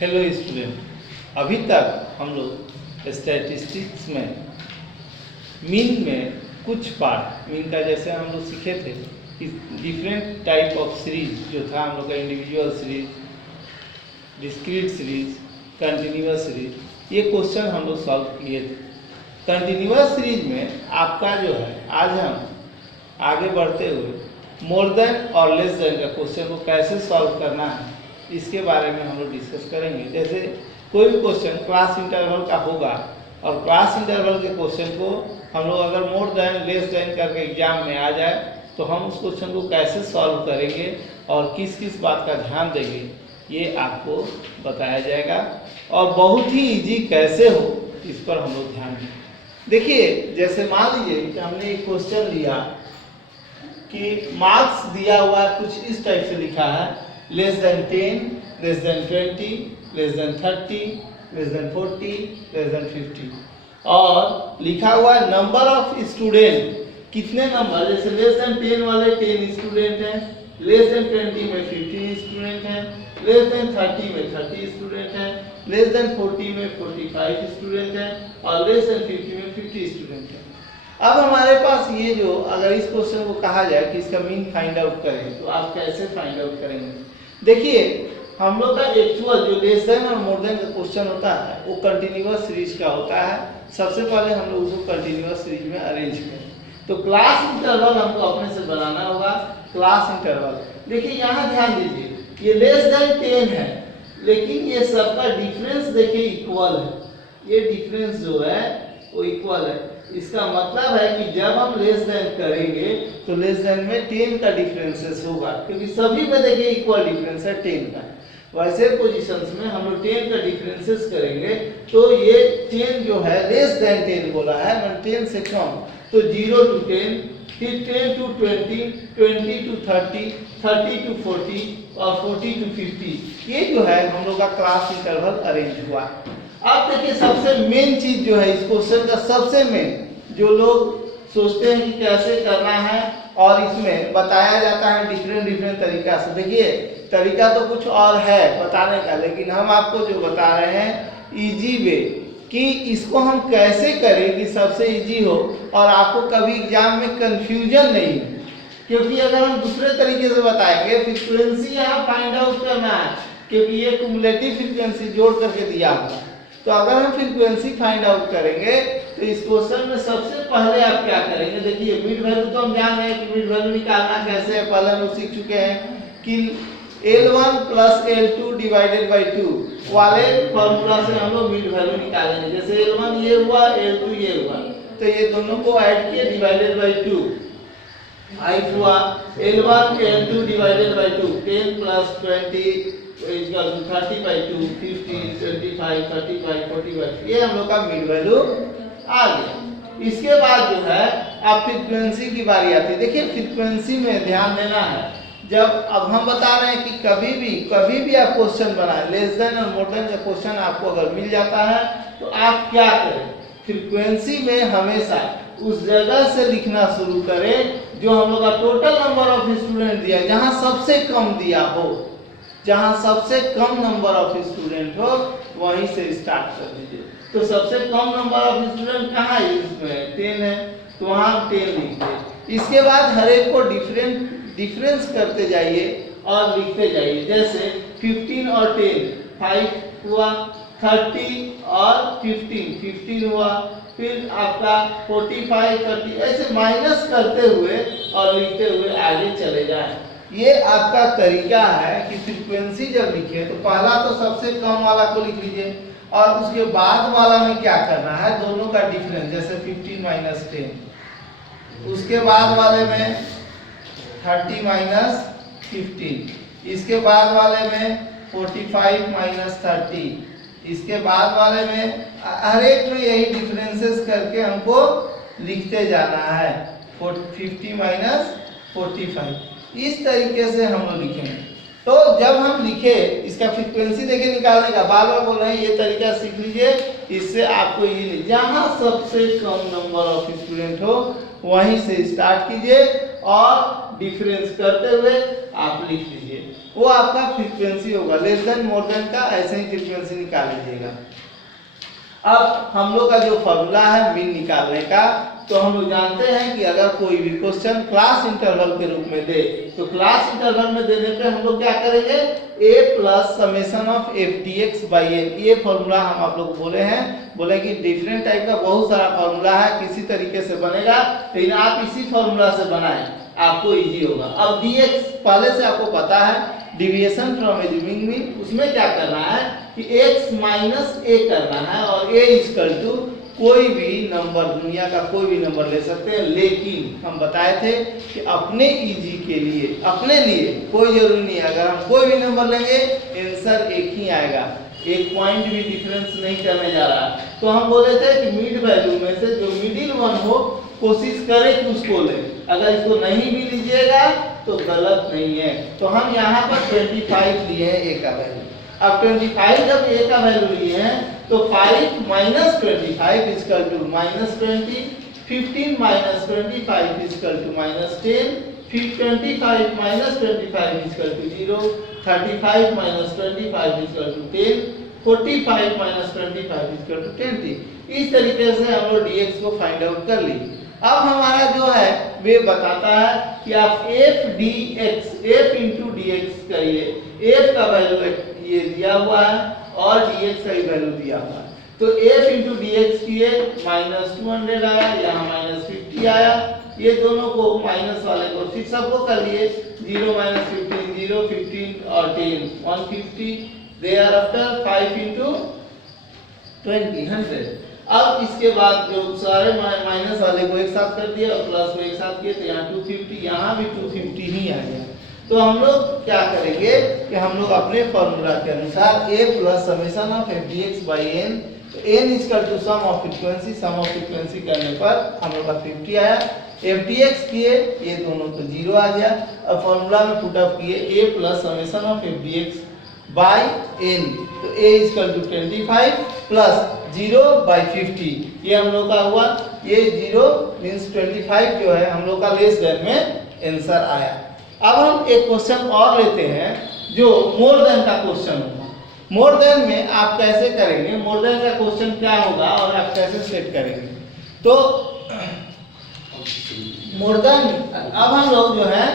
Hello student, अभी तक हम लोग स्टैटिस्टिक्स में मीन में कुछ पार्ट मीन का जैसे हम लोग सीखे थे कि डिफरेंट टाइप ऑफ सीरीज जो था हम लोग का individual series, discrete series, continuous series, ये क्वेश्चन हम लोग सॉल्व किए थे। कंटिन्यूअस सीरीज में आपका जो है आज हम आगे बढ़ते हुए मोर देन और लेस देन का क्वेश्चन को कैसे सॉल्व करना है इसके बारे में हम लोग डिस्कस करेंगे। जैसे कोई भी क्वेश्चन क्लास इंटरवल का होगा और क्लास इंटरवल के क्वेश्चन को हम लोग अगर मोर देन लेस देन करके एग्जाम में आ जाए तो हम उस क्वेश्चन को कैसे सॉल्व करेंगे और किस किस बात का ध्यान देंगे ये आपको बताया जाएगा और बहुत ही इजी कैसे हो इस पर हम लोग ध्यान दें। देखिए, जैसे मान लीजिए कि हमने एक क्वेश्चन लिया कि मार्क्स दिया हुआ कुछ इस टाइप से लिखा है less than 10, less than 20, less than 30, less than 40, less than 50 और लिखा हुआ है नंबर ऑफ स्टूडेंट, कितने नंबर, जैसे लेस देन 10 वाले 10 स्टूडेंट हैं, लेस देन 20 में 15 स्टूडेंट हैं, लेस देन 30 में 30 स्टूडेंट हैं, लेस देन 40 में 45 स्टूडेंट हैं और लेस देन 50 में 50 स्टूडेंट हैं। अब हमारे पास ये जो अगर इस क्वेश्चन को कहा जाए कि इसका मीन फाइंड आउट करें तो आप कैसे फाइंड आउट करेंगे? देखिए, हम लोग का एक्चुअल जो लेस देन और मोर देन का क्वेश्चन होता है वो कंटिन्यूअस सीरीज का होता है। सबसे पहले हम लोग उसको कंटिन्यूअस सीरीज में अरेंज करें तो क्लास इंटरवल हमको अपने से बनाना होगा। क्लास इंटरवल देखिए, यहाँ ध्यान दीजिए, ये लेस देन 10 है लेकिन ये सबका डिफरेंस देखिए इक्वल है, ये डिफरेंस जो है वो इक्वल है। इसका मतलब है कि जब हम लेस देन करेंगे तो लेस देन में 10 का डिफरेंसेस होगा क्योंकि सभी में देखिए इक्वल डिफरेंस है 10 का। वैसे पोजीशंस में हम लोग 10 का डिफरेंसेस करेंगे तो ये 10 जो है लेस देन 10 बोला है, मतलब 10 से कम, तो 0 to 10, फिर 10 to 20, 20 to 30, 30 to 40 और 40 to 50, ये जो है हम लोग का क्लास इंटरवल अरेंज हुआ। अब देखिए, सबसे मेन चीज जो है इस क्वेश्चन का, सबसे मेन जो लोग सोचते हैं कि कैसे करना है और इसमें बताया जाता है डिफरेंट तरीका से। देखिए, तरीका तो कुछ और है बताने का, लेकिन हम आपको जो बता रहे हैं इजी वे कि इसको हम कैसे करें कि सबसे इजी हो और आपको कभी एग्जाम में कंफ्यूजन नहीं हो। क्योंकि अगर हम दूसरे तरीके से बताएंगे, फ्रीक्वेंसी यहाँ फाइंड आउट करना है क्योंकि ये कुमुलेटिव फ्रीक्वेंसी जोड़ करके दिया हुआ। तो अगर हम फ्रीक्वेंसी फाइंड आउट करेंगे तो इस क्वेश्चन में सबसे पहले आप क्या करेंगे? देखिए, मिड वैल्यू तो हम जान रहे हैं कि मिड वैल्यू निकालना कैसे है, पहले हम सीख चुके हैं कि L1 plus L2 divided by 2 वाले फॉर्मूला से हम लोग मिड वैल्यू निकालेंगे। जैसे L1 ये हुआ, L2 ये हुआ, तो ये दोनों को ऐड किए डिवाइडेड बाई 2 आई हुआ L1 L2 divided by 2, 10 plus 20 equal to 30 by 2, 50, 25, 35, 45, ये हम लोग का मिड वैल्यू आ गया। इसके बाद जो है आप फ्रीक्वेंसी की बारी आती है। देखिए, फ्रीक्वेंसी में ध्यान देना है, जब अब हम बता रहे हैं कि कभी भी आप क्वेश्चन बनाए लेस देन और मोर देन का क्वेश्चन आपको अगर मिल जाता है तो आप क्या करें? फ्रीक्वेंसी में हमेशा उस जगह से लिखना शुरू करें जो हम लोग का टोटल नंबर ऑफ स्टूडेंट दिया, जहां सबसे कम दिया हो, जहां सबसे कम नंबर ऑफ स्टूडेंट हो वहीं से स्टार्ट कर दीजिए। तो सबसे कम नंबर ऑफ स्टूडेंट कहाँ है? इसमें 10 है, तो वहां 10 लिखिए। इसके बाद हर एक को डिफरेंस करते जाइए और लिखते जाइए। जैसे 15 और 10, 5 हुआ, 30 और 15 हुआ, फिर आपका 45, 30, ऐसे माइनस करते हुए और लिखते हुए आगे चले जाएं। ये आपका तरीका है कि फ्रीक्वेंसी जब लिखे तो पहला तो सबसे कम वाला को लिख लीजिए और उसके बाद वाला में क्या करना है, दोनों का डिफरेंस, जैसे 15 माइनस 10, उसके बाद वाले में 30 माइनस 15, इसके बाद वाले में 45 माइनस 30, इसके बाद वाले में हर एक में यही डिफरेंसेस करके हमको लिखते जाना है। 50 माइनस 45, इस तरीके से हम लोग लिखेंगे। तो जब हम लिखे इसका फ्रीक्वेंसी देखिए निकालने का, बार बार बोल रहे हैं ये तरीका सीख लीजिए, इससे आपको ये जहाँ सबसे कम नंबर ऑफ स्टूडेंट हो वहीं से स्टार्ट कीजिए और डिफरेंस करते हुए आप लिख लीजिए। वो आपका फ्रीक्वेंसी होगा। लेस देन मोर देन का ऐसे ही फ्रीक्वेंसी निकाल लीजिएगा। अब हम लोग का जो फॉर्मूला है मीन निकालने का, तो हम लोग जानते हैं कि अगर कोई भी क्वेश्चन क्लास इंटरवल के रूप में दे, तो क्लास इंटरवल में देने पे हम लोग क्या करेंगे, a plus summation of f d x by n. ये फॉर्मूला हम आप लोग बोले हैं, बोले कि डिफरेंट टाइप का बहुत सारा फॉर्मूला है, किसी तरीके से बनेगा, लेकिन आप इसी फॉर्मूला से बनाएं, आपको इजी होगा। अब dx पहले से आपको पता है, डिविएशन फ्रॉम एज्यूमिंग मीन, उसमें क्या करना है कि x माइनस a करना है, और a इक्वल टू कोई भी नंबर, दुनिया का कोई भी नंबर ले सकते हैं, लेकिन हम बताए थे कि अपने इजी के लिए, अपने लिए कोई जरूरी नहीं है, अगर हम कोई भी नंबर लेंगे आंसर एक ही आएगा, एक पॉइंट भी डिफरेंस नहीं करने जा रहा। तो हम बोले थे कि मिड वैल्यू में से जो मिडिल वन हो कोशिश करें कि उसको ले, अगर इसको नहीं भी लीजिएगा तो गलत नहीं है। तो हम यहाँ पर 25 लिए हैं a का वैल्यू। अब 25 जब a का वैल्यू लिए हैं तो 5 minus 25 equal to -20, 15 minus 25 equal to -10, 25 minus 25 equal to 0, 35 minus 25 equal to 10, 45 minus 25 equal to 20। इस तरीके से हम लोग dx को फाइंड आउट कर ली। अब हमारा जो है वे बताता है कि आप f dx, f into d x करिए, f का वैल्यू ये दिया हुआ है और dx का ही वैल्यू दिया हुआ है, तो f इंटू डी एक्स किए -200 आया, यहाँ -50 आया, ये दोनों को माइनस वाले को फिर सबको कर लिए, 0 माइनस 15 0, 15 और 10 150, देयर आफ्टर 5 इंटू 20 100। अब इसके बाद जो सारे माइनस वाले को एक साथ कर दिया और प्लस को एक साथ किए, तो यहाँ 250, यहाँ भी 250 ही आ गया। तो हम लोग क्या करेंगे कि हम लोग अपने फॉर्मूला के अनुसार a plus summation of f d x by n, तो n equal to sum of frequency, sum of frequency करने पर हम लोग का 50 आया, एफ डी एक्स किए, ये दोनों तो 0 आ गया। अब फॉर्मूला में पुट अप किए a plus summation of f d x by n, तो a equal to 25 plus 0 by 50, ये हम लोग का हुआ, ये 0 मीन्स 25 जो है हम लोग का लेस देन में आंसर आया। अब हम एक क्वेश्चन और लेते हैं जो मोर देन का क्वेश्चन होगा। मोर देन में आप कैसे करेंगे, मोर देन का क्वेश्चन क्या होगा और आप कैसे सेट करेंगे, तो मोर देन, अब हम लोग जो है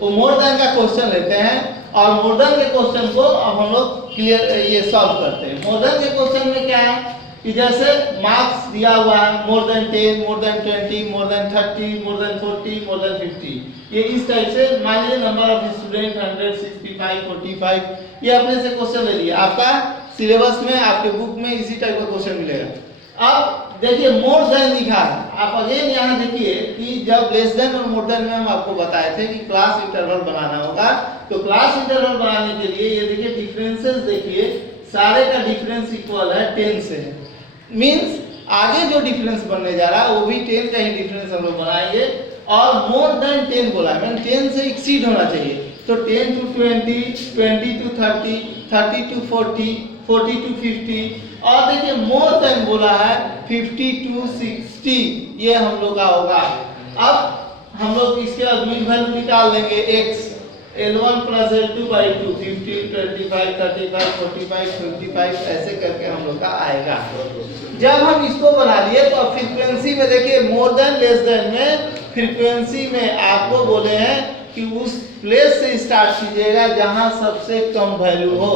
वो मोर देन का क्वेश्चन लेते हैं और मोर देन के क्वेश्चन को अब हम लोग क्लियर ये सॉल्व करते हैं। मोर देन के क्वेश्चन में क्या है कि जैसे मार्क्स दिया हुआ है more than 10, more than 20, more than 30, more than 40, more than 50, ये इस टाइप से मान लीजिए नंबर ऑफ स्टूडेंट 100, 65, 45, ये अपने से क्वेश्चन ले लिया, आपका सिलेबस में आपके बुक में इसी टाइप का क्वेश्चन मिलेगा। अब देखिए मोर देन लिखा है, आप अगेन यहाँ देखिए कि जब लेस देन और मोर देन में हम आपको बताए थे कि क्लास इंटरवल बनाना होगा, तो क्लास इंटरवल बनाने के लिए ये देखिए डिफरेंसेस देखिए, सारे का डिफरेंस इक्वल है 10 से, मीन्स आगे जो डिफरेंस बनने जा रहा है वो भी 10 का ही डिफरेंस हम लोग बनाएंगे। और मोर देन 10 बोला है, मैंने 10 से एक्सीड होना चाहिए, तो 10 to 20, 20 to 30, 30 to 40, 40 to 50, और देखिए मोर देन बोला है 50 to 60, ये हम लोग का होगा। अब हम लोग इसके बाद मिड वैल्यू निकाल देंगे x, L1 plus L2 by 2, 15, 25, 35, 45, 55, ऐसे करके हम लोग का आएगा। जब हम इसको बना लिए तो अब फ्रीक्वेंसी में देखिए मोर देन लेस देन में फ्रीक्वेंसी में आपको बोले हैं कि उस प्लेस से स्टार्ट कीजिएगा जहां सबसे कम वैल्यू हो।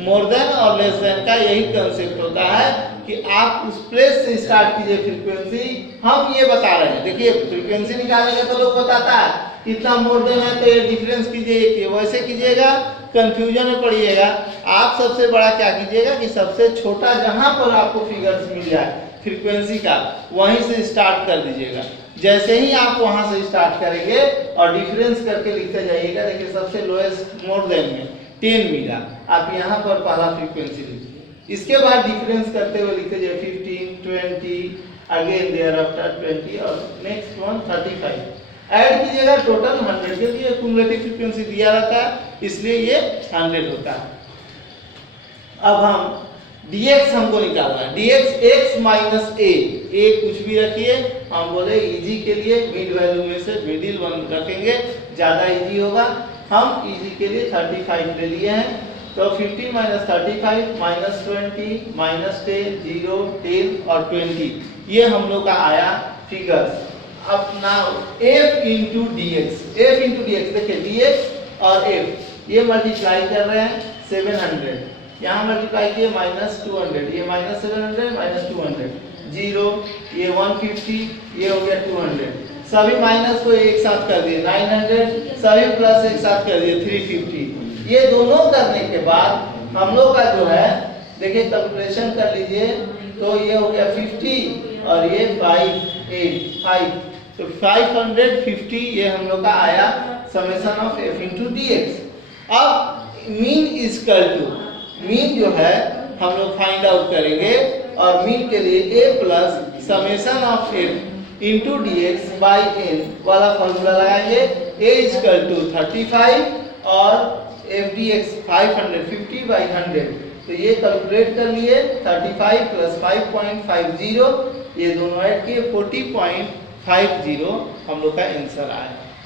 मोर देन और लेस देन का यही कंसेप्ट होता है कि आप उस प्लेस से स्टार्ट कीजिए फ्रीक्वेंसी। हम ये बता रहे हैं, देखिए फ्रीक्वेंसी निकालेंगे तो लोग बताता है कितना मोर देन है, तो ये डिफरेंस कीजिए, कि वैसे कीजिएगा कंफ्यूजन में पड़िएगा। आप सबसे बड़ा क्या कीजिएगा कि सबसे छोटा जहां पर आपको फिगर्स मिल जाए फ्रीक्वेंसी का, वहीं से स्टार्ट कर दीजिएगा। जैसे ही आप वहां से स्टार्ट करेंगे और डिफरेंस करके लिखते जाइएगा, देखिए सबसे लोएस्ट मोर देन में 10 मिला, आप यहाँ पर पहला फ्रीक्वेंसी लिखिए, इसके बाद डिफरेंस करते हुए लिखते जाइए 15, 20, अगेन देयर आफ्टर 20 और नेक्स्ट वन 35, ऐड कीजिएगा, टोटल 100 के लिए क्युमुलेटिव फ्रीक्वेंसी दिया रहता है, इसलिए ये 100 होता है। अब हम dx हमको निकालना है, dx x माइनस a कुछ भी रखिए, हम बोले इजी के लिए मिड वैल्यू में से मिडिल वन रखेंगे, ज्यादा इजी होगा। हम इजी के लिए 35 ले लिए हैं। तो 15 माइनस 35 माइनस 20 माइनस 10 0 10 और 20 ये हम लोग का आया फिगर्स। अब now f into d x देखिए dx और f ये मल्टीप्लाई कर रहे हैं 700, यहाँ मल्टीप्लाई किए माइनस 200, ये माइनस 700 माइनस 200 0 ये 150 ये हो गया 200, सभी माइनस को एक साथ कर दिए 900, सभी प्लस एक साथ कर दिए 350। ये दोनों करने के बाद हम लोग का जो है देखिए कैलकुलेशन कर लीजिए, तो ये हो गया 50 और ये 5 तो 550 ये हम लोग का आया summation of f into d x. अब मीन इजकल टू मीन जो है हम लोग फाइंड आउट करेंगे और मीन के लिए a plus summation of f into d x by n वाला फॉर्मूला लगाएंगे। a इजकल टू 35 और f डी एक्स 550 बाई 100, तो ये कैलकुलेट कर लिए 35 प्लस 5.50 ये दोनों ऐड किए 40.50 हम लोग का आंसर आया।